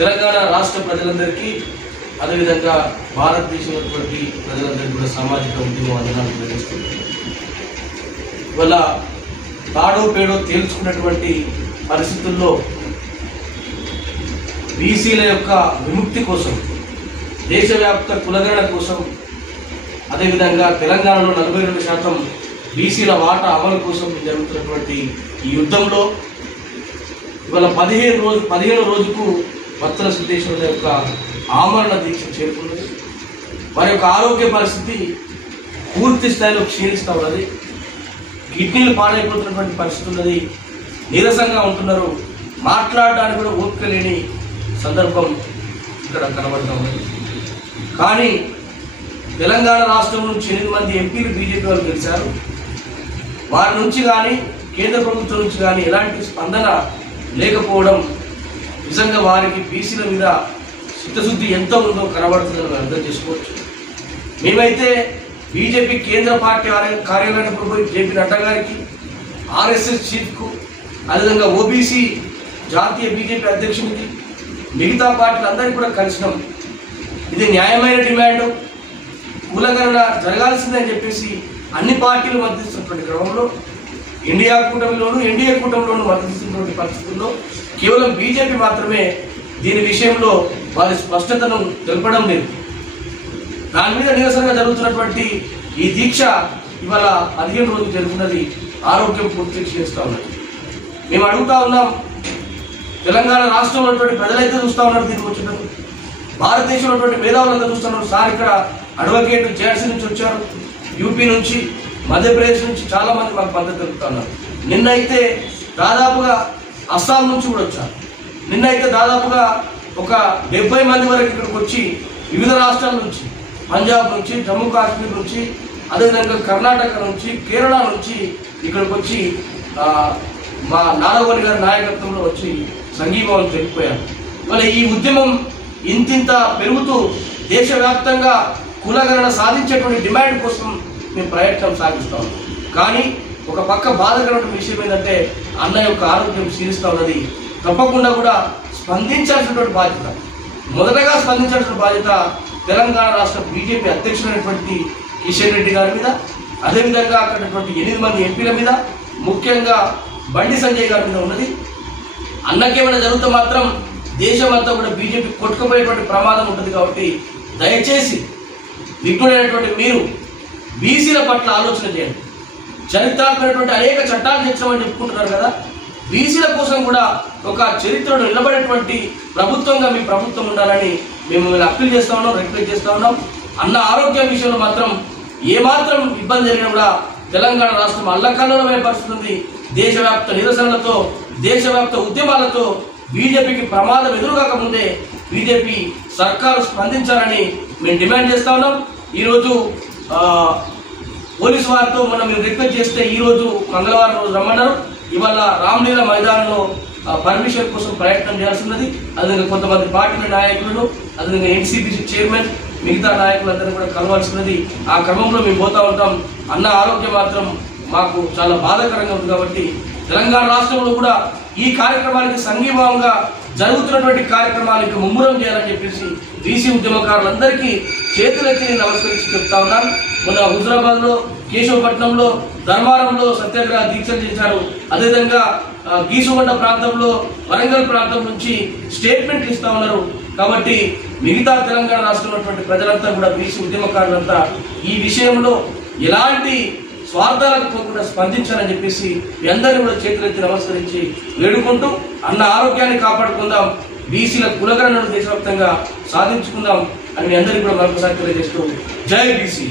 తెలంగాణ రాష్ట్ర ప్రజలందరికీ అదేవిధంగా భారతదేశంలో ప్రజలందరికీ కూడా సామాజిక ఉద్యమ వందనాలు ప్రకటిస్తుంది. ఇవాళ తాడో పేడో తేల్చుకున్నటువంటి పరిస్థితుల్లో బీసీల యొక్క విముక్తి కోసం, దేశవ్యాప్త కులగణన కోసం, అదేవిధంగా తెలంగాణలో 42% బీసీల వాటా అమలు కోసం జరుగుతున్నటువంటి ఈ యుద్ధంలో ఇవాళ 15 రోజుకు వత్సల సిద్ధేశ్వరుల యొక్క ఆమరణ దీక్ష చేరుకున్నది. వారి యొక్క ఆరోగ్య పరిస్థితి పూర్తి స్థాయిలో క్షీణిస్తూ ఉన్నది. కిడ్నీలు పాడైపోతున్నటువంటి పరిస్థితి ఉన్నది. నీరసంగా ఉంటున్నారు. మాట్లాడడానికి కూడా ఓపిక లేని సందర్భం ఇక్కడ కనబడుతూ ఉన్నది. కానీ తెలంగాణ రాష్ట్రం నుంచి 8 మంది ఎంపీలు బీజేపీ వాళ్ళు గెలిచారు. వారి నుంచి కానీ కేంద్ర ప్రభుత్వం నుంచి కానీ ఎలాంటి స్పందన లేకపోవడం నిజంగా వారికి బీసీల మీద చిత్తశుద్ధి ఎంత ఉందో కనబడుతుందని మనం అర్థం చేసుకోవచ్చు. మేమైతే బీజేపీ కేంద్ర పార్టీ కార్యాలయానికి పోయి జేపీ నడ్డా గారికి, ఆర్ఎస్ఎస్ చీఫ్కు, అదేవిధంగా ఓబీసీ జాతీయ బీజేపీ అధ్యక్షునికి, మిగతా పార్టీలందరికీ కూడా కలిసినాం. ఇది న్యాయమైన డిమాండ్, కులగణన జరగాల్సిందని చెప్పేసి అన్ని పార్టీలు మద్దతిస్తున్నటువంటి క్రమంలో ఎన్డీఏ కూటమిలోనూ మద్దతిస్తున్నటువంటి పరిస్థితుల్లో కేవలం బీజేపీ మాత్రమే దీని విషయంలో వారి స్పష్టతను తెలపడం లేదు. దాని మీద నిరసనగా జరుగుతున్నటువంటి ఈ దీక్ష ఇవాళ 15 రోజులు జరుగుతున్నది. ఆరోగ్యం పూర్తి క్షీణిస్తూ ఉన్నది. మేము అడుగుతా ఉన్నాం, తెలంగాణ రాష్ట్రంలో ఉన్నటువంటి ప్రజలైతే చూస్తూ ఉన్నారు, దీనికి వచ్చినట్టు భారతదేశంలో ఉన్నటువంటి మేధావులంతా చూస్తున్నారు. సార్ ఇక్కడ అడ్వకేట్ జేఆర్సీ నుంచి వచ్చారు, యూపీ నుంచి, మధ్యప్రదేశ్ నుంచి చాలా మంది మాకు మద్దతు తెలుపుతున్నారు. నిన్నైతే దాదాపుగా అస్సాం నుంచి కూడా వచ్చారు. నిన్నైతే దాదాపుగా ఒక 70 మంది వరకు ఇక్కడికి వచ్చి వివిధ రాష్ట్రాల నుంచి, పంజాబ్ నుంచి, జమ్మూ కాశ్మీర్ నుంచి, అదేవిధంగా కర్ణాటక నుంచి, కేరళ నుంచి ఇక్కడికి వచ్చి మా నారాయణ గారి నాయకత్వంలో వచ్చి సంఘీభావం తెలిపిపోయారు. ఇవాళ ఈ ఉద్యమం ఇంతింత పెరుగుతూ దేశవ్యాప్తంగా కులగణన సాధించేటువంటి డిమాండ్ కోసం మేము ప్రయత్నం సాగిస్తాం. కానీ ఒక పక్క బాధకరమైన విషయం ఏంటంటే అన్న యొక్క ఆరోగ్యం క్షీణిస్తూ ఉన్నది. తప్పకుండా కూడా స్పందించాల్సినటువంటి బాధ్యత, మొదటగా స్పందించాల్సిన బాధ్యత తెలంగాణ రాష్ట్ర బీజేపీ అధ్యక్షుడైనటువంటి కిషన్ రెడ్డి గారి మీద, అదేవిధంగా అక్కడ 8 మంది ఎంపీల మీద, ముఖ్యంగా బండి సంజయ్ గారి మీద ఉన్నది. అన్నకేమైనా జరుగుతూ మాత్రం దేశమంతా కూడా బీజేపీ కొట్టుకుపోయేటువంటి ప్రమాదం ఉంటుంది. కాబట్టి దయచేసి విఘ్నుడైనటువంటి మీరు బీసీల పట్ల ఆలోచన చేయండి. చరిత్రాత్మకమైనటువంటి అనేక చట్టాలు తెచ్చామని చెప్పుకుంటున్నారు కదా, బీసీల కోసం కూడా ఒక చరిత్రను నిలబడేటువంటి ప్రభుత్వంగా మీ ప్రభుత్వం ఉండాలని మేము అప్పీల్ చేస్తూ ఉన్నాం, రిక్వెస్ట్ చేస్తూ ఉన్నాం. అన్న ఆరోగ్య విషయంలో మాత్రం ఏమాత్రం ఇబ్బంది జరిగినా కూడా తెలంగాణ రాష్ట్రం అల్లకల్లోలమైన పరిస్థితి ఉంది. దేశవ్యాప్త నిరసనలతో, దేశవ్యాప్త ఉద్యమాలతో బీజేపీకి ప్రమాదం ఎదురుగాక ముందే బీజేపీ సర్కారు స్పందించాలని మేము డిమాండ్ చేస్తూ ఉన్నాం. ఈరోజు పోలీసు వారితో మనం మేము రిక్వెస్ట్ చేస్తే ఈరోజు మంగళవారం రోజు రమ్మన్నారు. ఇవాళ రామ్లీలా మైదానంలో పర్మిషన్ కోసం ప్రయత్నం చేస్తున్నది. అదేవిధంగా కొంతమంది పార్టీల నాయకులను, అదేవిధంగా ఎన్సీపీసీ చైర్మన్, మిగతా నాయకులందరూ కూడా కలవాల్సినది. ఆ క్రమంలో మేము పోతూ ఉంటాం. అన్న ఆరోగ్యం మాత్రం మాకు చాలా బాధాకరంగా ఉంది. కాబట్టి తెలంగాణ రాష్ట్రంలో కూడా ఈ కార్యక్రమానికి సంఘీభావంగా జరుగుతున్నటువంటి కార్యక్రమాలకు ముమ్మరం చేయాలని చెప్పేసి బీసీ ఉద్యమకారులందరికీ చేతులెత్తి నమస్కరించి చెప్తా ఉన్నాను. మొన్న హుజరాబాద్లో, కేశవపట్నంలో, ధర్మారంలో సత్యాగ్రహ దీక్షలు చేశారు. అదేవిధంగా గీసుగొండ ప్రాంతంలో, వరంగల్ ప్రాంతం నుంచి స్టేట్మెంట్లు ఇస్తా ఉన్నారు. కాబట్టి మిగతా తెలంగాణ రాష్ట్రంలో ఉన్నటువంటి ప్రజలంతా కూడా, బీసీ ఉద్యమకారులంతా ఈ విషయంలో ఎలాంటి స్వార్థాలకు పోకుండా స్పందించాలని చెప్పేసి మీ అందరినీ కూడా చేతులెత్తి నమస్కరించి వేడుకుంటూ అన్న ఆరోగ్యాన్ని కాపాడుకుందాం, బీసీల కులగణనను దేశవ్యాప్తంగా సాధించుకుందాం అని మీ అందరికీ కూడా మరొకసారి తెలియజేస్తూ జై బీసీ.